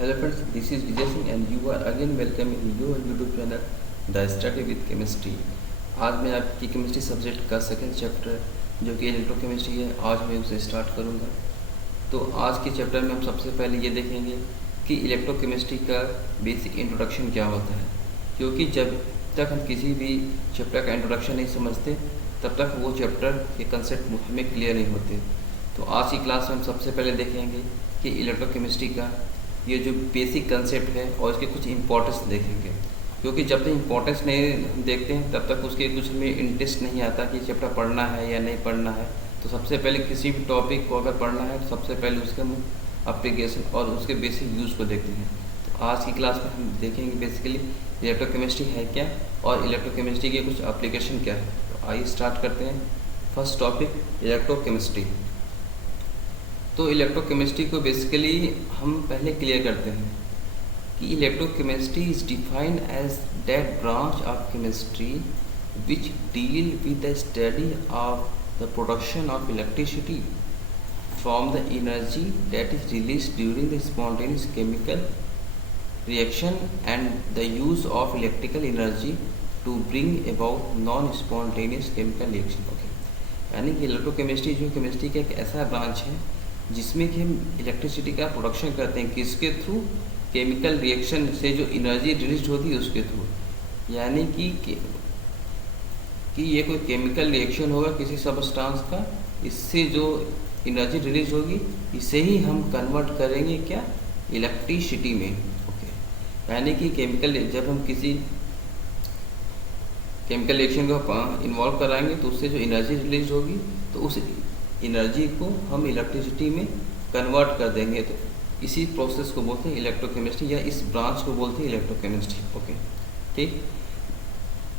Hello friends, this is Vijay Singh and you are again welcome in your YouTube channel The Study with Chemistry। आज मैं आपकी chemistry subject का second chapter जो कि electrochemistry है, आज मैं उसे स्टार्ट करूँगा। तो आज के चैप्टर में हम सबसे पहले ये देखेंगे कि इलेक्ट्रोकेमिस्ट्री का बेसिक इंट्रोडक्शन क्या होता है, क्योंकि जब तक हम किसी भी चैप्टर का इंट्रोडक्शन नहीं समझते तब तक वो चैप्टर के कंसेप्ट हमें क्लियर नहीं होते। तो आज की क्लास में हम सबसे पहले देखेंगे कि इलेक्ट्रोकेमिस्ट्री का ये जो बेसिक कंसेप्ट है और इसके कुछ इंपॉर्टेंस देखेंगे, क्योंकि जब तक इंपॉर्टेंस नहीं देखते हैं तब तक उसके कुछ में इंटरेस्ट नहीं आता कि चैप्टर पढ़ना है या नहीं पढ़ना है। तो सबसे पहले किसी भी टॉपिक को अगर पढ़ना है तो सबसे पहले उसके एप्लीकेशन और उसके बेसिक यूज़ को देखते हैं। तो आज की क्लास में हम देखेंगे बेसिकली इलेक्ट्रोकेमिस्ट्री है क्या और इलेक्ट्रोकेमिस्ट्री के कुछ एप्लीकेशन क्या है। तो आइए स्टार्ट करते हैं। First topic electrochemistry. तो इलेक्ट्रोकेमिस्ट्री को बेसिकली हम पहले क्लियर करते हैं कि electrochemistry is defined as that branch of chemistry which deal with the study of the production of electricity from the energy that is release during the spontaneous chemical reaction and the use of electrical energy to bring about non spontaneous chemical reaction. Okay, यानी कि electrochemistry जो chemistry का एक ऐसा branch है जिसमें कि हम इलेक्ट्रिसिटी का प्रोडक्शन करते हैं, किसके थ्रू? केमिकल रिएक्शन से जो एनर्जी रिलीज होती है उसके थ्रू। यानी कि ये कोई केमिकल रिएक्शन होगा किसी सबस्टांस का, इससे जो एनर्जी रिलीज होगी इसे ही हम कन्वर्ट करेंगे क्या? इलेक्ट्रिसिटी में। ओके, यानी कि जब हम किसी केमिकल रिएक्शन को इन्वॉल्व कराएंगे तो उससे जो एनर्जी रिलीज होगी तो उस एनर्जी को हम इलेक्ट्रिसिटी में कन्वर्ट कर देंगे। तो इसी प्रोसेस को बोलते हैं इलेक्ट्रोकेमिस्ट्री, या इस ब्रांच को बोलते हैं इलेक्ट्रोकेमिस्ट्री। ओके, ठीक।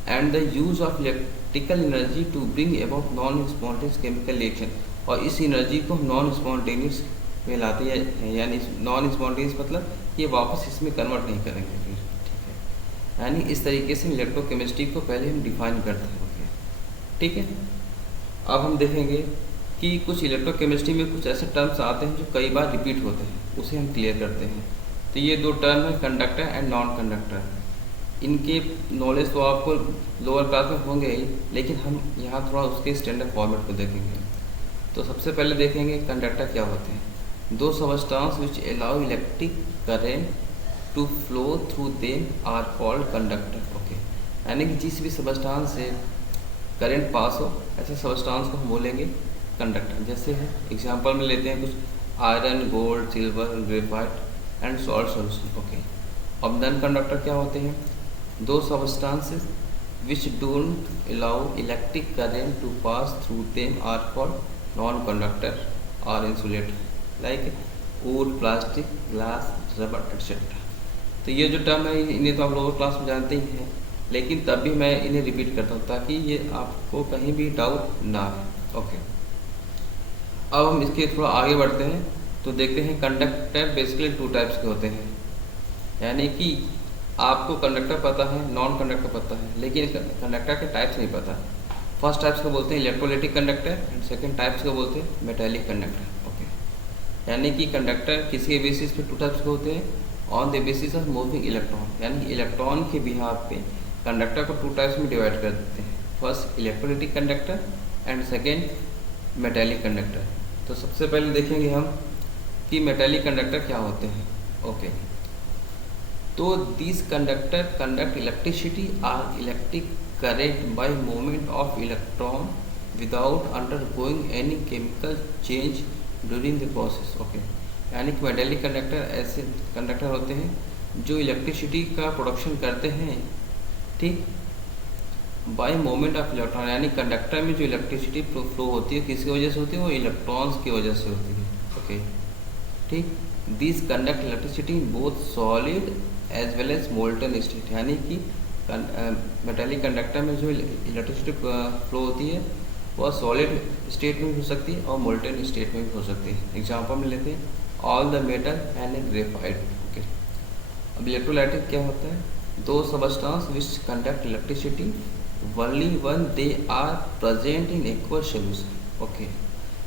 And the use of electrical energy to bring about non spontaneous chemical reaction, और इस एनर्जी को हम नॉन स्पॉन्टेनियस में लाते हैं, यानी नॉन स्पॉन्टेनियस मतलब ये वापस इसमें कन्वर्ट नहीं करेंगे फिर। ठीक है, यानी इस तरीके से इलेक्ट्रोकेमिस्ट्री को पहले हम डिफाइन करते हैं। ओके, ठीक है। अब हम देखेंगे कि कुछ इलेक्ट्रोकेमिस्ट्री में कुछ ऐसे टर्म्स आते हैं जो कई बार रिपीट होते हैं, उसे हम क्लियर करते हैं। तो ये दो टर्म है कंडक्टर एंड नॉन कंडक्टर। इनके नॉलेज तो आपको लोअर क्लास में होंगे ही, लेकिन हम यहाँ थोड़ा उसके स्टैंडर्ड फॉर्मेट को देखेंगे। तो सबसे पहले देखेंगे कंडक्टर क्या होते हैं। दो substance which allow electric current to flow through them are called conductor. Okay, यानी कि जिस भी सबस्टांस से करेंट पास हो ऐसे सबस्टांस को हम बोलेंगे कंडक्टर। जैसे है एग्जांपल में लेते हैं कुछ iron, gold, silver, graphite and salt solution. Okay, अब नॉन कंडक्टर क्या होते हैं? दो substances which don't allow electric current to pass through them are called non conductor और insulator, like wood, plastic, glass, rubber etcetera. तो ये जो term है इन्हें तो आप लोअर क्लास में जानते ही हैं, लेकिन तब भी मैं इन्हें रिपीट करता हूँ ताकि ये आपको कहीं भी डाउट ना आए। ओके, अब हम इसके थोड़ा आगे बढ़ते हैं तो देखते हैं कंडक्टर बेसिकली टू टाइप्स के होते हैं। यानी कि आपको कंडक्टर पता है, नॉन कंडक्टर पता है, लेकिन कंडक्टर के टाइप्स नहीं पता। फर्स्ट टाइप्स को बोलते हैं electrolytic conductor and second types को बोलते हैं मेटालिक कंडक्टर। ओके, यानी कि कंडक्टर किसी बेसिस पे टू टाइप्स के होते हैं, on the basis of moving electron, यानी इलेक्ट्रॉन के बिहाफ पे कंडक्टर को टू टाइप्स में डिवाइड कर देते हैं। First electrolytic conductor and second metallic conductor. तो सबसे पहले देखेंगे हम कि मेटालिक कंडक्टर क्या होते हैं। ओके, तो दिस कंडक्टर कंडक्ट इलेक्ट्रिसिटी और electric current by movement of electron without undergoing any chemical change during the process. Okay, यानी कि मेटालिक कंडक्टर ऐसे कंडक्टर होते हैं जो इलेक्ट्रिसिटी का प्रोडक्शन करते हैं, ठीक, बाय मोमेंट ऑफ इलेक्ट्रॉन, यानी कंडक्टर में जो इलेक्ट्रिसिटी फ्लो होती है किसकी वजह से होती है? वो इलेक्ट्रॉन्स की वजह से होती है। ओके, ठीक। This conduct electricity in both solid as well as molten state, यानी कि मेटालिक कंडक्टर में जो इलेक्ट्रिसिटी फ्लो होती है वह सॉलिड स्टेट में भी हो सकती है और मोल्टन स्टेट में भी हो सकती है। एग्जाम्पल में लेते हैं all the metal and graphite. Okay, अब इलेक्ट्रोलाइटिक क्या होता है? दो substance which conduct electricity only when they are present in aqueous solution। Okay,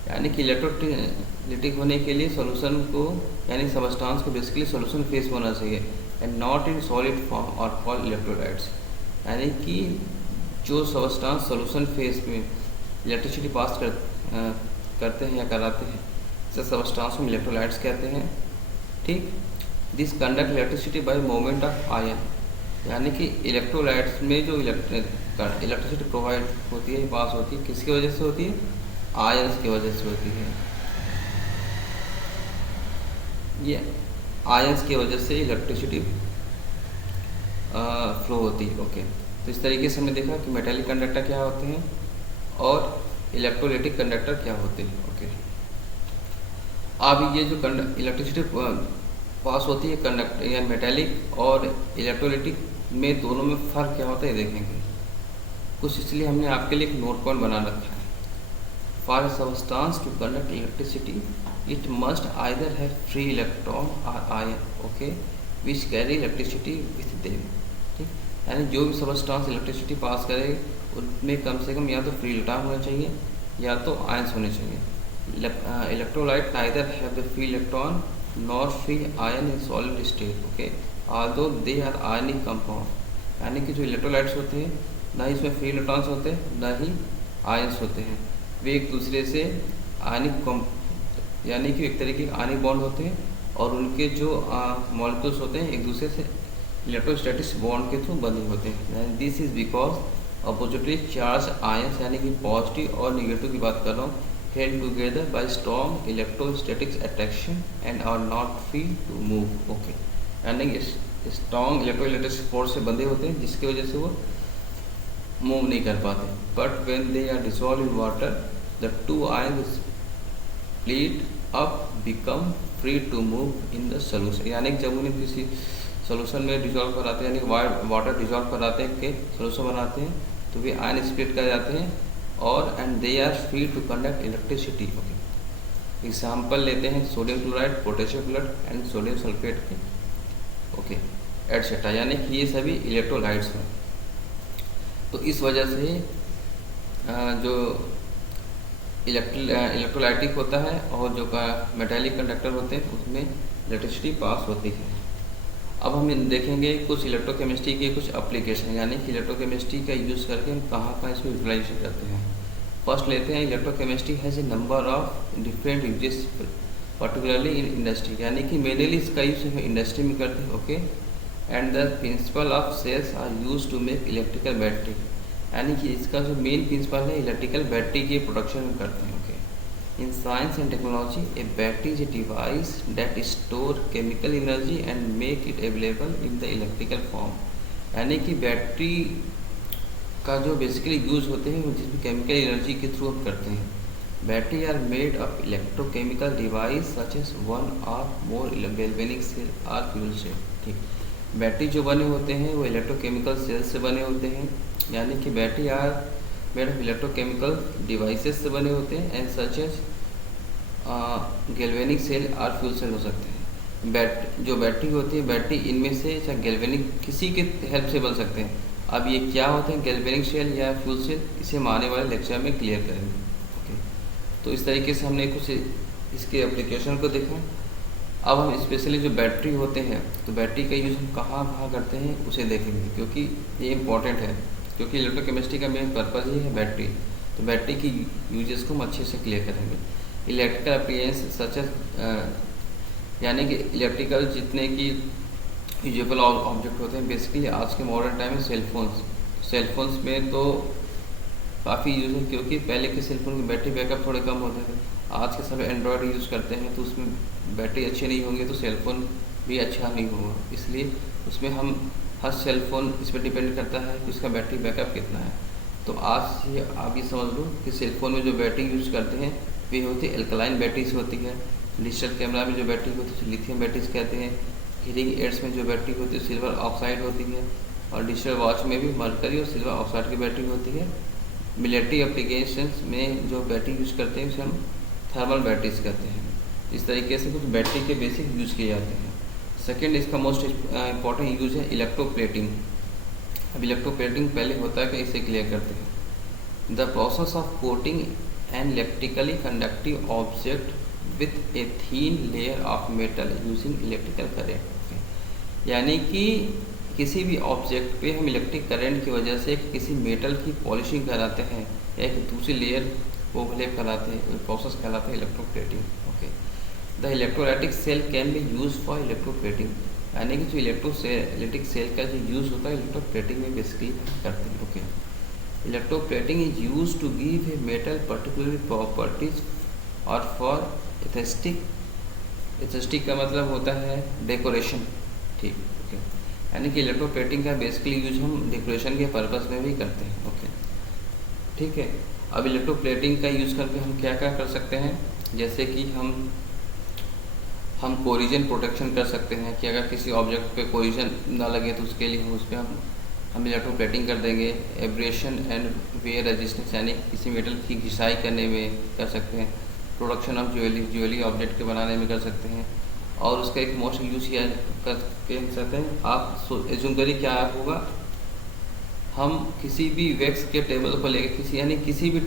यानी कि इलेक्ट्रोलिटिक होने के लिए सॉल्यूशन को यानी सबस्टांस को बेसिकली सॉल्यूशन फेस होना चाहिए and not in solid form और कॉल्ड इलेक्ट्रोलाइट्स। यानी कि जो सबस्टांस सॉल्यूशन फेस में इलेक्ट्रिसिटी पास करते हैं या कराते हैं ऐसे सबस्टांस को इलेक्ट्रोलाइट्स कहते हैं। ठीक, this conduct electricity bye movement of ion. यानी कि इलेक्ट्रोलाइट्स में जो इलेक्ट्रिसिटी प्रोवाइड होती है, पास होती है, किसकी वजह से होती है? आयंस की वजह से होती है। ये आयंस की वजह से इलेक्ट्रिसिटी फ्लो होती है। ओके, तो इस तरीके से हमने देखा कि मेटालिक कंडक्टर क्या होते हैं और इलेक्ट्रोलाइटिक कंडक्टर क्या होते हैं। ओके, अब ये जो इलेक्ट्रिसिटी पास होती है कंडक्टर या मेटालिक और इलेक्ट्रोलाइटिक में, दोनों में फ़र्क क्या होता है देखेंगे कुछ, इसलिए हमने आपके लिए एक नोट पॉइंट बना रखा है। For substance to conduct electricity it must either have free electron और ion, okay, which carry electricity with them. ठीक, यानी जो भी सबस्टांस इलेक्ट्रिसिटी पास करे उनमें कम से कम या तो फ्री इलेक्ट्रॉन होना चाहिए या तो आयंस होने चाहिए। Electrolyte neither have the free electron not free ion in solid state, okay, although they are ionic compound. यानी कि जो इलेक्ट्रोलाइट्स होते हैं ना ही इसमें फ्री इलेक्ट्रॉन्स होते हैं ना ही आयंस होते हैं, वे एक दूसरे से आयनिक यानी कि एक तरीके के आयनिक बॉन्ड होते हैं और उनके जो मॉलिक्यूल्स होते हैं एक दूसरे से इलेक्ट्रोस्टैटिक बॉन्ड के थ्रू बंधे होते हैं। This is because oppositely charge ions यानी कि पॉजिटिव और निगेटिव की बात कर रहा हूँ, held together by strong electrostatic attraction and are not free to move, okay, यानी स्ट्रॉन्ग इलेक्ट्रोस्टैटिक फोर्स से बंधे होते हैं जिसकी वजह से वो मूव नहीं कर पाते। But when they are dissolve in water the two ions split up become free to move in the solution. यानी कि जब उन्हें किसी सॉल्यूशन में डिसॉल्व कराते हैं, यानी कि वाटर डिसॉल्व कराते हैं के सॉल्यूशन बनाते हैं, तो वे आयन स्प्लिट कर जाते हैं और and they are free to conduct electricity. Okay, example लेते हैं sodium chloride, potassium chloride and sodium sulphate के, ओके, एटसेट्रा। यानी कि ये सभी इलेक्ट्रोलाइट्स हैं। तो इस वजह से जो इलेक्ट्रोलाइटिक होता है और जो मेटालिक कंडक्टर होते हैं उसमें इलेक्ट्रिसिटी पास होती है। अब हम देखेंगे कुछ इलेक्ट्रोकेमिस्ट्री के कुछ एप्लीकेशन, यानी कि इलेक्ट्रोकेमिस्ट्री का यूज़ करके हम कहाँ इसमें यूटिलाइजेशन करते हैं। फर्स्ट लेते हैं electrochemistry has a number of different uses particularly in industry. यानी कि मेनली इसका यूज हम इंडस्ट्री में करते हैं। Okay, and the principle of cells are use to make electrical battery. यानी कि इसका जो मेन प्रिंसिपल है इलेक्ट्रिकल बैटरी के प्रोडक्शन में करते हैं। In science and technology, a battery is a device that store chemical energy and make it available in the electrical form। यानी कि बैटरी का जो बेसिकली यूज होते हैं जिसमें केमिकल एनर्जी के थ्रू हम करते हैं। Battery are made of electrochemical device such as one और more galvanic cell or fuel cell. ठीक, बैटरी जो बने होते हैं वो इलेक्ट्रोकेमिकल सेल से बने होते हैं। यानी कि battery are made of electrochemical devices से बने होते हैं and such as galvanic cell और फ्यूल सेल हो सकते हैं। जो बैटरी होती है, बैटरी इनमें से चाहे गैल्वेनिक किसी के हेल्प से बन सकते हैं। अब ये क्या होते हैं गैल्वेनिक सेल या फ्यूल सेल, इसे हम आने वाले लेक्चर में क्लियर करेंगे। ओके, तो इस तरीके से हमने कुछ इसके एप्लीकेशन को देखा। अब हम स्पेशली जो बैटरी होते हैं तो बैटरी का यूज़ हम कहाँ करते हैं उसे देखेंगे, क्योंकि ये इम्पॉर्टेंट है, क्योंकि इलेक्ट्रोकेमिस्ट्री का मेन पर्पज़ ही है बैटरी। तो बैटरी की यूजेस को हम अच्छे से क्लियर करेंगे। इलेक्ट्रिकल अप्लायंस सच यानी कि इलेक्ट्रिकल जितने की यूजेबल ऑब्जेक्ट होते हैं बेसिकली आज के मॉडर्न टाइम में सेलफोन्स में तो काफ़ी यूज़ है, क्योंकि पहले के सेलफोन की बैटरी बैकअप थोड़े कम होते थे। आज के समय एंड्रॉयड यूज़ करते हैं तो उसमें बैटरी अच्छी नहीं होंगी तो सेलफोन भी अच्छा नहीं होगा, इसलिए उसमें हम हर सेलफोन इस पर डिपेंड करता है कि उसका बैटरी बैकअप कितना है। तो आज ये आप ये समझ लो कि सेलफोन में जो बैटरी यूज़ करते हैं वे होती है एल्कलाइन बैटरीज होती है। डिजिटल कैमरा में जो बैटरी होती है लिथियम बैटरीज कहते हैं। हीरिंग एड्स में जो बैटरी होती है सिल्वर ऑक्साइड होती है। और डिजिटल वॉच में भी मरकरी और सिल्वर ऑक्साइड की बैटरी होती है। मिलिट्री एप्लीकेशंस में जो बैटरी यूज़ करते हैं उसे हम थर्मल बैटरीज कहते हैं। इस तरीके से कुछ बैटरी के बेसिक यूज़ किए जाते हैं। सेकेंड इसका मोस्ट इम्पॉर्टेंट यूज़ है इलेक्ट्रोप्लेटिंग। अब इलेक्ट्रोप्लेटिंग पहले होता है कि इसे क्लियर करते हैं। The process of coating an electrically conductive object with a thin layer of metal using electrical current. यानी कि किसी भी ऑब्जेक्ट पे हम इलेक्ट्रिक करंट की वजह से किसी मेटल की पॉलिशिंग कराते हैं या एक दूसरी लेयर ओवरलैप कराते हैं, प्रोसेस कहलाता है electroplating. Okay, the electrolytic cell can be use for electroplating. यानी कि जो इलेक्ट्रोलाइटिक सेल का जो यूज़ होता है इलेक्ट्रोप्लेटिंग में बेसिकली करते हैं। Okay, electroplating is use to give a metal particular properties और फॉर एस्थेटिक का मतलब होता है डेकोरेशन। ठीक, ओके, यानी कि इलेक्ट्रोप्लेटिंग का बेसिकली यूज हम डेकोरेशन के पर्पस में भी करते हैं। ओके, ठीक है। अब इलेक्ट्रोप्लेटिंग का यूज़ करके हम क्या क्या कर सकते हैं, जैसे कि हम कोरिजन प्रोटेक्शन कर सकते हैं कि अगर किसी ऑब्जेक्ट पे कोरिजन ना लगे तो उसके लिए उस पर हम इलेक्ट्रोप्लेटिंग कर देंगे। एब्रेशन एंड वेयर रेजिस्टेंस, यानी किसी मेटल की घिसाई करने में कर सकते हैं। प्रोडक्शन ऑफ ज्वेलरी ऑब्जेक्ट के बनाने में कर सकते हैं। और उसका एक मोस्ट यूज किया करके सकते हैं। आप एज्यूम करिए क्या होगा, हम किसी भी वैक्स के टेबल को लेके यानी किसी भी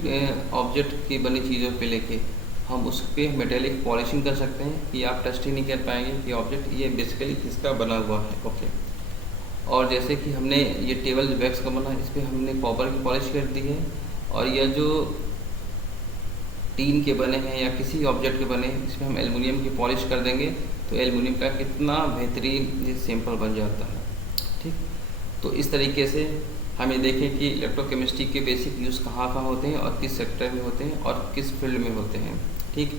ऑब्जेक्ट की बनी चीज़ों पे लेके हम उस पर मेटेलिक पॉलिशिंग कर सकते हैं कि आप टेस्ट ही नहीं कर पाएंगे कि ऑब्जेक्ट ये बेसिकली किसका बना हुआ है। ओके, और जैसे कि हमने ये टेबल वैक्स का बना, इस पर हमने कॉपर की पॉलिश कर दी है, और यह जो टीन के बने हैं या किसी ऑब्जेक्ट के बने हैं इसमें हम एल्युमिनियम की पॉलिश कर देंगे तो एल्युमिनियम का कितना बेहतरीन ये सैंपल बन जाता है। ठीक, तो इस तरीके से हमें देखें कि इलेक्ट्रोकेमिस्ट्री के बेसिक यूज़ कहाँ कहाँ होते हैं और किस सेक्टर में होते हैं और किस फील्ड में होते हैं। ठीक,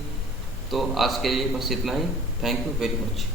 तो आज के लिए बस इतना ही। Thank you very much.